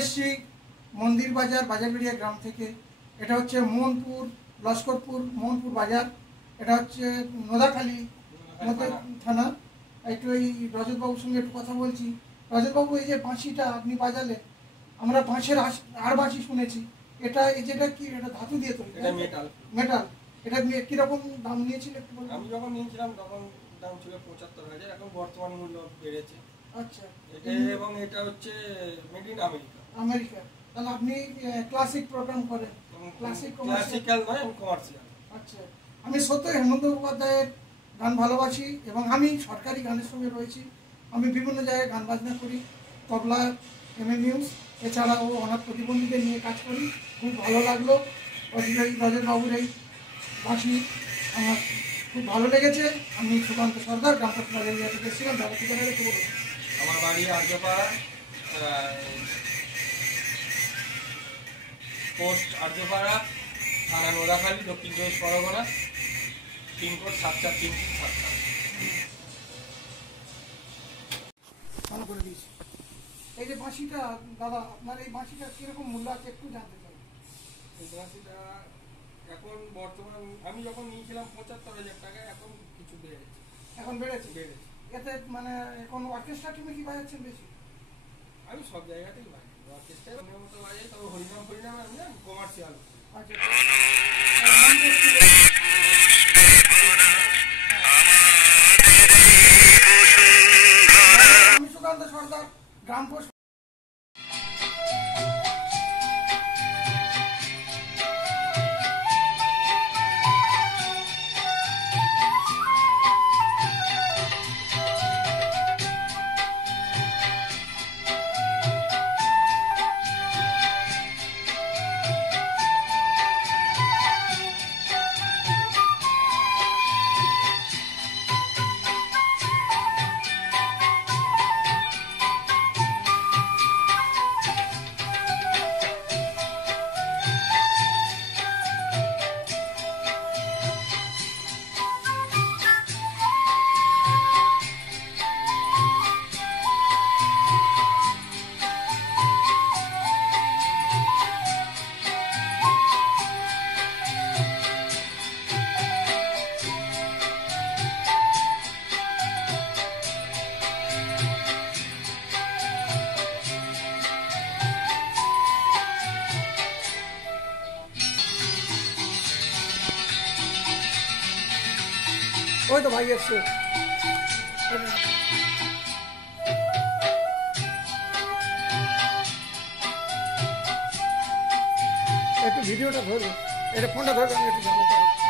এসছি মন্দির বাজার বাজারবেড়িয়া গ্রাম থেকে। এটা হচ্ছে মোহনপুর লস্করপুর মোহনপুর বাজার। এটা হচ্ছে নোদাখালী থানা। একটু এই রজতবাবুর সঙ্গে একটু কথা বলছি। রজতবাবু, এই যে বাঁশিটা আপনি বাজালে, আমরা বাঁশের আর বাঁশি শুনেছি, এটা এই যেটা কি, এটা ধাতু দিয়ে তৈরি? এটা মেটাল। মেটাল। এটা কিরকম দাম নিয়েছিল একটু বলুন। আমি যখন নিয়েছিলাম তখন দাম ছিল ৭৫,০০০, এখন বর্তমান মূল্য বেড়েছে। আচ্ছা। এটা এবং এটা হচ্ছে মেড ইন আমেরিকা। আমেরিকা। তাহলে আপনি ক্লাসিক প্রোগ্রাম করেন? ক্লাসিক্যাল নয়, আমি কমার্শিয়াল। আচ্ছা। আমি সত্য হেমন্ত মুখোপাধ্যায়ের গান ভালোবাসি এবং আমি সরকারি গানের সঙ্গে রয়েছি। আমি বিভিন্ন জায়গায় গান বাজনা করি, তবলা, নিউজ, এছাড়াও অনাথ প্রতিবন্ধীদের নিয়ে কাজ করি। খুব ভালো লাগলো রজতবাবুর এই বাঁশি, আমার খুব ভালো লেগেছে। আমি সুকান্ত সর্দার, গ্রামপথ বাজারিয়া থেকে এসেছিলাম। যারা ঠিকানা রেখে বলুন। আমার বাড়ি আর্যপাড়া, পোস্ট আর্যপাড়া, থানা নোদাখালী, দক্ষিণ ২৪ পরগনা, পিনকোড ৭৪৩৭। ভালো করে দিয়েছি। এই যে বাঁশিটা দাদা, আপনার এই বাঁশিটা কিরকম মূল্য আছে একটু জানতে চাই। এই বাঁশিটা এখন বর্তমান, আমি যখন নিয়েছিলাম ৭৫,০০০ টাকা, এখন কিছু বেড়েছে। এখন বেড়েছে? বেড়েছে। এতে মানে এখন অর্কেস্ট্রা টিমে কি বাজাচ্ছেন বেশি? আমি সব জায়গাতেই বাজাই, অর্কেস্ট্রায় মতো বাজাই, তবে হরিনাম আমি কমার্শিয়াল। আচ্ছা। আমি সুকান্ত সর্দার, গ্রাম পোস্ট। ওই তো ভাই এসছে। একটু ভিডিওটা ধরবো, এটা ফোনটা ধরবো, আমি একটু জানতে পারি।